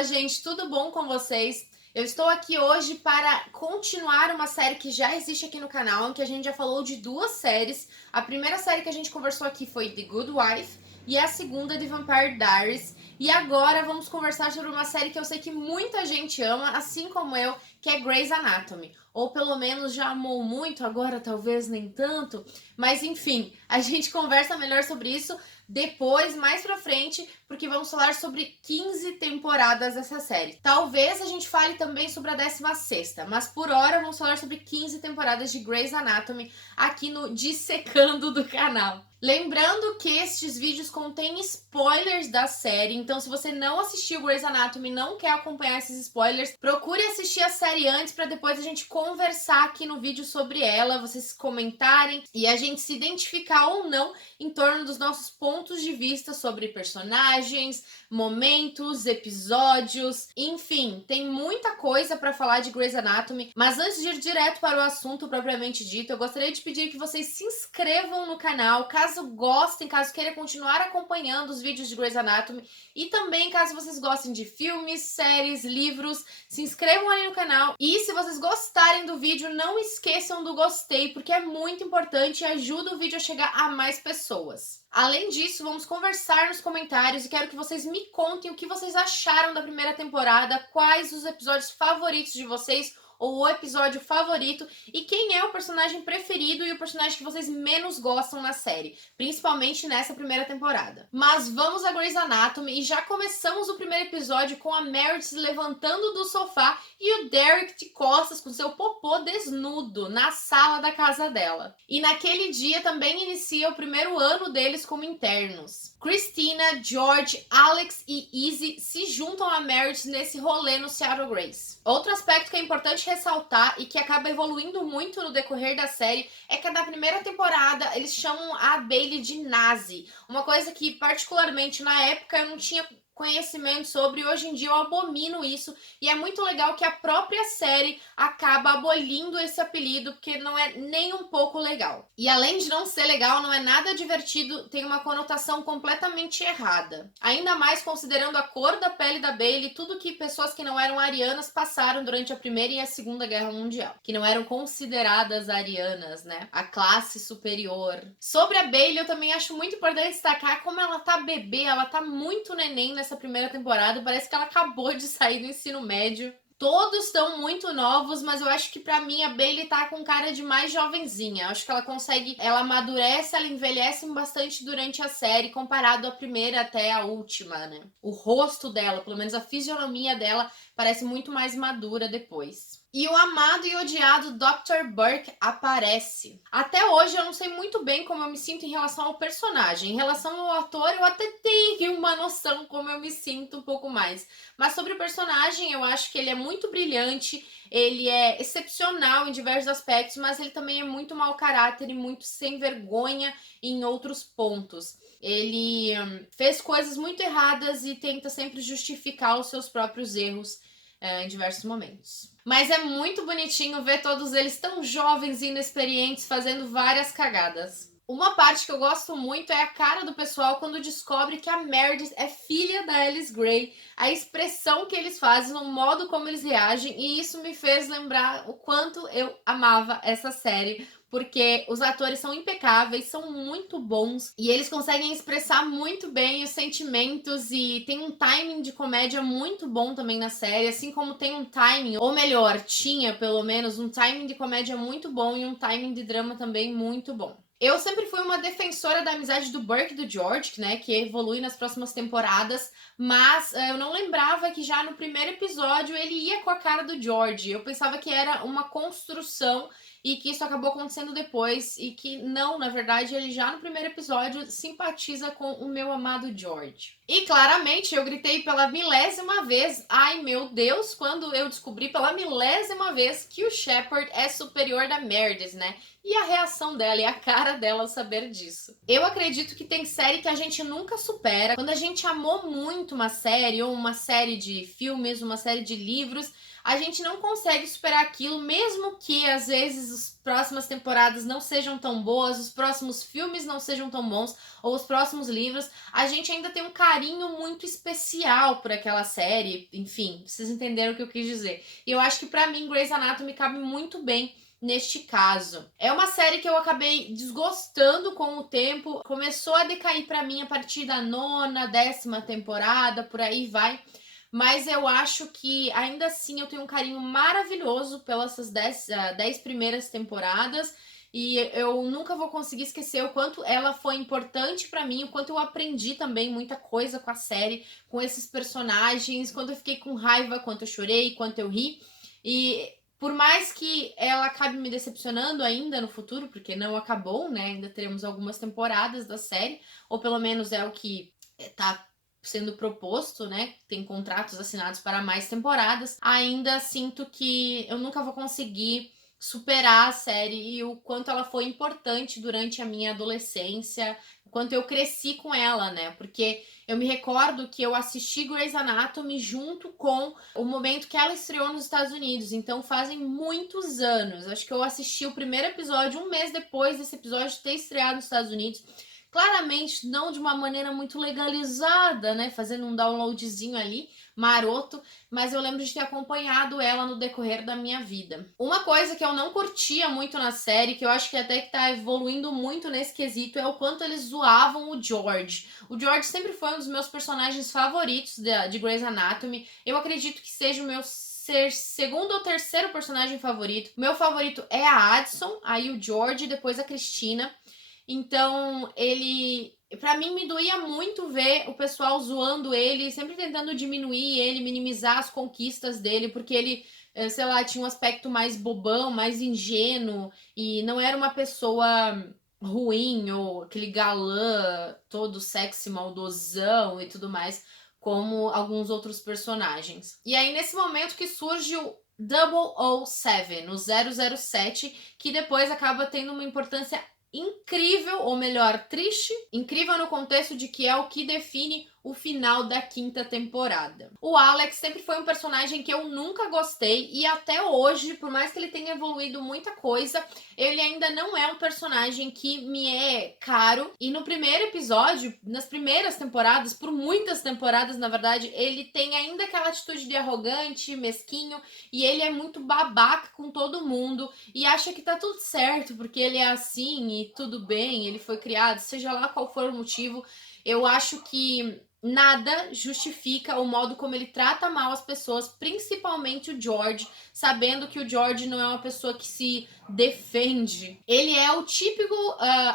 Fala, gente, tudo bom com vocês? Eu estou aqui hoje para continuar uma série que já existe aqui no canal, em que a gente já falou de duas séries. A primeira série que a gente conversou aqui foi The Good Wife e a segunda The Vampire Diaries. E agora vamos conversar sobre uma série que eu sei que muita gente ama, assim como eu, que é Grey's Anatomy. Ou pelo menos já amou muito, agora talvez nem tanto. Mas enfim, a gente conversa melhor sobre isso depois, mais pra frente, porque vamos falar sobre 15 temporadas dessa série. Talvez a gente fale também sobre a 16ª, mas por hora vamos falar sobre 15 temporadas de Grey's Anatomy aqui no Dissecando do canal. Lembrando que estes vídeos contêm spoilers da série, então se você não assistiu Grey's Anatomy e não quer acompanhar esses spoilers, procure assistir a série antes para depois a gente conversar aqui no vídeo sobre ela, vocês comentarem e a gente se identificar ou não em torno dos nossos pontos de vista sobre personagens, momentos, episódios, enfim, tem muita coisa para falar de Grey's Anatomy, mas antes de ir direto para o assunto propriamente dito, eu gostaria de pedir que vocês se inscrevam no canal, caso gostem, caso queiram continuar acompanhando os vídeos de Grey's Anatomy, e também caso vocês gostem de filmes, séries, livros, se inscrevam aí no canal, e se vocês gostarem do vídeo, não esqueçam do gostei, porque é muito importante e ajuda o vídeo a chegar a mais pessoas. Além disso, vamos conversar nos comentários e quero que vocês me contem o que vocês acharam da primeira temporada, quais os episódios favoritos de vocês, ou o episódio favorito, e quem é o personagem preferido e o personagem que vocês menos gostam na série, principalmente nessa primeira temporada. Mas vamos a Grey's Anatomy e já começamos o primeiro episódio com a Meredith se levantando do sofá e o Derek de costas com seu popô desnudo na sala da casa dela. E naquele dia também inicia o primeiro ano deles como internos. Christina, George, Alex e Izzy se juntam a Meredith nesse rolê no Seattle Grace. Outro aspecto que é importante ressaltar e que acaba evoluindo muito no decorrer da série é que na primeira temporada eles chamam a Bailey de Nazi, uma coisa que particularmente na época eu não tinha conhecimento sobre, hoje em dia eu abomino isso, e é muito legal que a própria série acaba abolindo esse apelido, porque não é nem um pouco legal. E além de não ser legal, não é nada divertido, tem uma conotação completamente errada. Ainda mais considerando a cor da pele da Bailey e tudo que pessoas que não eram arianas passaram durante a Primeira e a Segunda Guerra Mundial, que não eram consideradas arianas, né? A classe superior. Sobre a Bailey, eu também acho muito importante destacar como ela tá bebê, ela tá muito neném nessa primeira temporada, parece que ela acabou de sair do ensino médio. Todos estão muito novos, mas eu acho que pra mim a Bailey tá com cara de mais jovenzinha. Eu acho que ela consegue, ela amadurece, ela envelhece bastante durante a série, comparado à primeira até a última, né? O rosto dela, pelo menos a fisionomia dela, parece muito mais madura depois. E o amado e odiado Dr. Burke aparece. Até hoje eu não sei muito bem como eu me sinto em relação ao personagem. Em relação ao ator, eu até tenho uma noção como eu me sinto um pouco mais. Mas sobre o personagem, eu acho que ele é muito brilhante, ele é excepcional em diversos aspectos, mas ele também é muito mau caráter e muito sem vergonha em outros pontos. Ele fez coisas muito erradas e tenta sempre justificar os seus próprios erros em diversos momentos. Mas é muito bonitinho ver todos eles tão jovens e inexperientes fazendo várias cagadas. Uma parte que eu gosto muito é a cara do pessoal quando descobre que a Meredith é filha da Alice Grey, a expressão que eles fazem, o modo como eles reagem, e isso me fez lembrar o quanto eu amava essa série, porque os atores são impecáveis, são muito bons e eles conseguem expressar muito bem os sentimentos e tem um timing de comédia muito bom também na série, assim como tem um timing, ou melhor, tinha pelo menos um timing de comédia muito bom e um timing de drama também muito bom. Eu sempre fui uma defensora da amizade do Burke e do George, né, que evolui nas próximas temporadas, mas eu não lembrava que já no primeiro episódio ele ia com a cara do George. Eu pensava que era uma construção e que isso acabou acontecendo depois e que não, na verdade, ele já no primeiro episódio simpatiza com o meu amado George. E claramente eu gritei pela milésima vez, ai meu Deus, quando eu descobri pela milésima vez que o Shepard é superior da Meredith, né? e a reação dela e a cara dela ao saber disso. Eu acredito que tem série que a gente nunca supera. Quando a gente amou muito uma série, ou uma série de filmes, uma série de livros, a gente não consegue superar aquilo, mesmo que às vezes as próximas temporadas não sejam tão boas, os próximos filmes não sejam tão bons, ou os próximos livros, a gente ainda tem um carinho muito especial por aquela série. Enfim, vocês entenderam o que eu quis dizer. E eu acho que pra mim Grey's Anatomy cabe muito bem neste caso. É uma série que eu acabei desgostando com o tempo, começou a decair pra mim a partir da 9ª, 10ª temporada, por aí vai. Mas eu acho que ainda assim eu tenho um carinho maravilhoso pelas 10 primeiras temporadas. E eu nunca vou conseguir esquecer o quanto ela foi importante pra mim, o quanto eu aprendi também muita coisa com a série, com esses personagens, quando eu fiquei com raiva, quanto eu chorei, quanto eu ri. E por mais que ela acabe me decepcionando ainda no futuro, porque não acabou, né? Ainda teremos algumas temporadas da série, ou pelo menos é o que tá sendo proposto, né? Tem contratos assinados para mais temporadas. Ainda sinto que eu nunca vou conseguir superar a série e o quanto ela foi importante durante a minha adolescência, o quanto eu cresci com ela, né? Porque eu me recordo que eu assisti Grey's Anatomy junto com o momento que ela estreou nos Estados Unidos, então fazem muitos anos. Acho que eu assisti o primeiro episódio um mês depois desse episódio ter estreado nos Estados Unidos. Claramente não de uma maneira muito legalizada, né? Fazendo um downloadzinho ali, maroto, mas eu lembro de ter acompanhado ela no decorrer da minha vida. Uma coisa que eu não curtia muito na série, que eu acho que até que tá evoluindo muito nesse quesito, é o quanto eles zoavam o George. O George sempre foi um dos meus personagens favoritos de Grey's Anatomy. Eu acredito que seja o meu segundo ou terceiro personagem favorito. Meu favorito é a Addison, aí o George, depois a Cristina. Então, ele, pra mim, me doía muito ver o pessoal zoando ele, sempre tentando diminuir ele, minimizar as conquistas dele, porque ele, sei lá, tinha um aspecto mais bobão, mais ingênuo, e não era uma pessoa ruim, ou aquele galã todo sexy, maldosão e tudo mais, como alguns outros personagens. E aí, nesse momento que surge o 007, o 007, que depois acaba tendo uma importância incrível, ou melhor, triste. Incrível no contexto de que é o que define o final da 5ª temporada. O Alex sempre foi um personagem que eu nunca gostei e até hoje, por mais que ele tenha evoluído muita coisa, ele ainda não é um personagem que me é caro. E no primeiro episódio, nas primeiras temporadas, por muitas temporadas, na verdade, ele tem ainda aquela atitude de arrogante, mesquinho, e ele é muito babaca com todo mundo e acha que tá tudo certo porque ele é assim e tudo bem, ele foi criado, seja lá qual for o motivo. Eu acho que nada justifica o modo como ele trata mal as pessoas, principalmente o George, sabendo que o George não é uma pessoa que se defende. Ele é o típico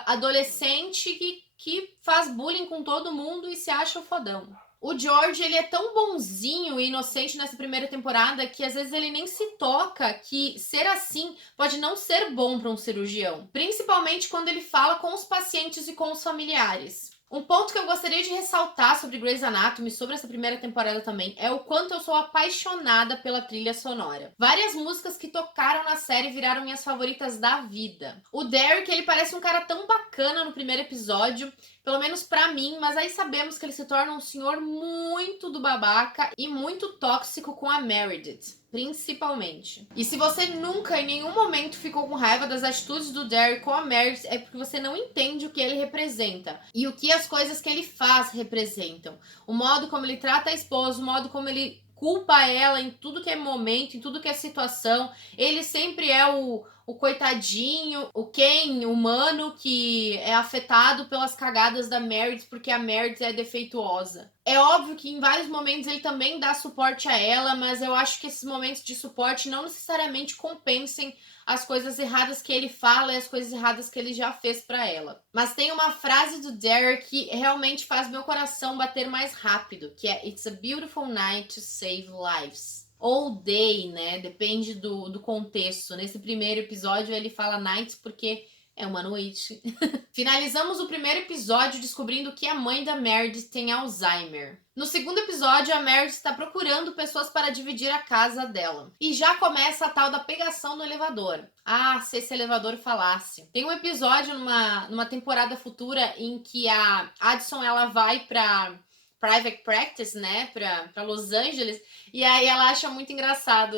adolescente que faz bullying com todo mundo e se acha o fodão. O George, ele é tão bonzinho e inocente nessa primeira temporada que às vezes ele nem se toca que ser assim pode não ser bom para um cirurgião, principalmente quando ele fala com os pacientes e com os familiares. Um ponto que eu gostaria de ressaltar sobre Grey's Anatomy, sobre essa primeira temporada também, é o quanto eu sou apaixonada pela trilha sonora. Várias músicas que tocaram na série viraram minhas favoritas da vida. O Derek, ele parece um cara tão bacana no primeiro episódio, pelo menos pra mim, mas aí sabemos que ele se torna um senhor muito do babaca e muito tóxico com a Meredith, principalmente. E se você nunca em nenhum momento ficou com raiva das atitudes do Derek com a Meredith, é porque você não entende o que ele representa e o que as coisas que ele faz representam. O modo como ele trata a esposa, o modo como ele culpa ela em tudo que é momento, em tudo que é situação. Ele sempre é o coitadinho, o Ken humano que é afetado pelas cagadas da Meredith porque a Meredith é defeituosa. É óbvio que em vários momentos ele também dá suporte a ela, mas eu acho que esses momentos de suporte não necessariamente compensem as coisas erradas que ele fala e as coisas erradas que ele já fez pra ela. Mas tem uma frase do Derek que realmente faz meu coração bater mais rápido, que é "It's a beautiful night to save lives." Ou day, né? Depende do contexto. Nesse primeiro episódio ele fala night porque É uma noite. Finalizamos o primeiro episódio descobrindo que a mãe da Meredith tem Alzheimer. No segundo episódio, a Meredith está procurando pessoas para dividir a casa dela. E já começa a tal da pegação no elevador. Ah, se esse elevador falasse. Tem um episódio numa temporada futura em que a Addison ela vai para private practice, né, pra Los Angeles, e aí ela acha muito engraçado,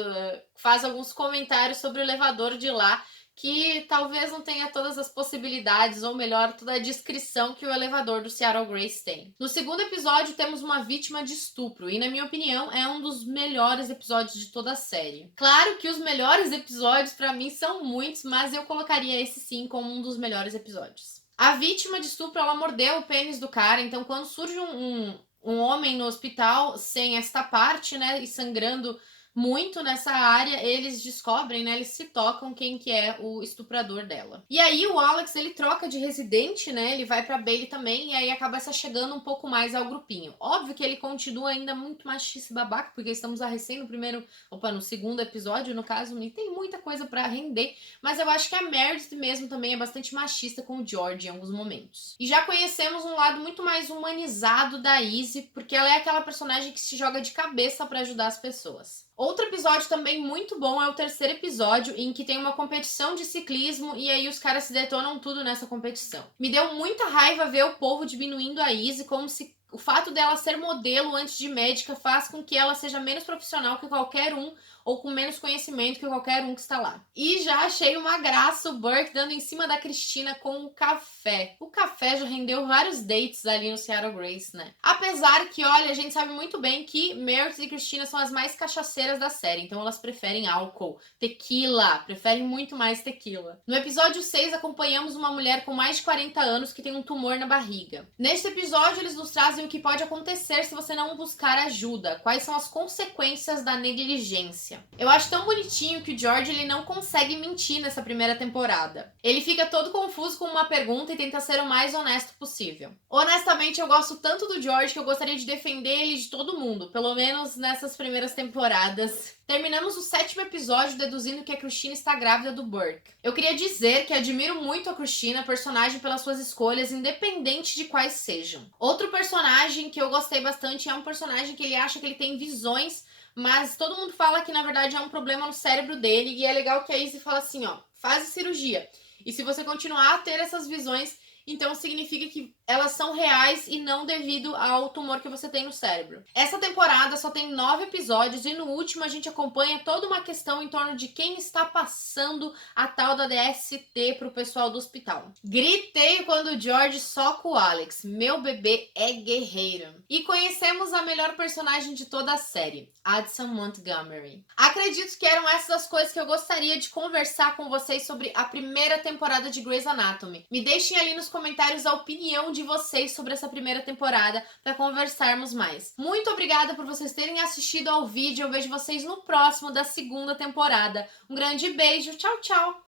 faz alguns comentários sobre o elevador de lá, que talvez não tenha todas as possibilidades, ou melhor, toda a descrição que o elevador do Seattle Grace tem. No segundo episódio, temos uma vítima de estupro, e na minha opinião, é um dos melhores episódios de toda a série. Claro que os melhores episódios, pra mim, são muitos, mas eu colocaria esse sim como um dos melhores episódios. A vítima de estupro, ela mordeu o pênis do cara, então quando surge um homem no hospital sem esta parte, né, e sangrando muito nessa área, eles descobrem, né, eles se tocam quem que é o estuprador dela. E aí o Alex, ele troca de residente, né, ele vai pra Bailey também, e aí acaba se achegando um pouco mais ao grupinho. Óbvio que ele continua ainda muito machista e babaca, porque estamos recém no segundo episódio, no caso, e tem muita coisa pra render, mas eu acho que a Meredith mesmo também é bastante machista com o George em alguns momentos. E já conhecemos um lado muito mais humanizado da Izzy, porque ela é aquela personagem que se joga de cabeça pra ajudar as pessoas. Outro episódio também muito bom é o terceiro episódio, em que tem uma competição de ciclismo e aí os caras se detonam tudo nessa competição. Me deu muita raiva ver o povo diminuindo a Izzy, como se o fato dela ser modelo antes de médica faz com que ela seja menos profissional que qualquer um, ou com menos conhecimento que qualquer um que está lá. E já achei uma graça o Burke dando em cima da Cristina com o café. O café já rendeu vários dates ali no Seattle Grace, né? Apesar que, olha, a gente sabe muito bem que Meredith e Cristina são as mais cachaceiras da série, então elas preferem álcool, tequila, preferem muito mais tequila. No episódio 6, acompanhamos uma mulher com mais de 40 anos que tem um tumor na barriga. Neste episódio, eles nos trazem o que pode acontecer se você não buscar ajuda, quais são as consequências da negligência. Eu acho tão bonitinho que o George ele não consegue mentir nessa primeira temporada. Ele fica todo confuso com uma pergunta e tenta ser o mais honesto possível. Honestamente, eu gosto tanto do George que eu gostaria de defender ele de todo mundo, pelo menos nessas primeiras temporadas. Terminamos o 7º episódio deduzindo que a Cristina está grávida do Burke. Eu queria dizer que admiro muito a Cristina, personagem, pelas suas escolhas, independente de quais sejam. Outro personagem que eu gostei bastante é um personagem que ele acha que ele tem visões, mas todo mundo fala que na verdade é um problema no cérebro dele, e é legal que a Izzy fala assim, ó, faz a cirurgia. E se você continuar a ter essas visões, então significa que elas são reais e não devido ao tumor que você tem no cérebro. Essa temporada só tem 9 episódios e no último a gente acompanha toda uma questão em torno de quem está passando a tal da DST pro pessoal do hospital. Gritei quando o George soca o Alex. Meu bebê é guerreiro. E conhecemos a melhor personagem de toda a série, Addison Montgomery. Acredito que eram essas as coisas que eu gostaria de conversar com vocês sobre a primeira temporada de Grey's Anatomy. Me deixem ali nos comentários a opinião de vocês sobre essa primeira temporada para conversarmos mais. Muito obrigada por vocês terem assistido ao vídeo. Eu vejo vocês no próximo da segunda temporada. Um grande beijo. Tchau, tchau!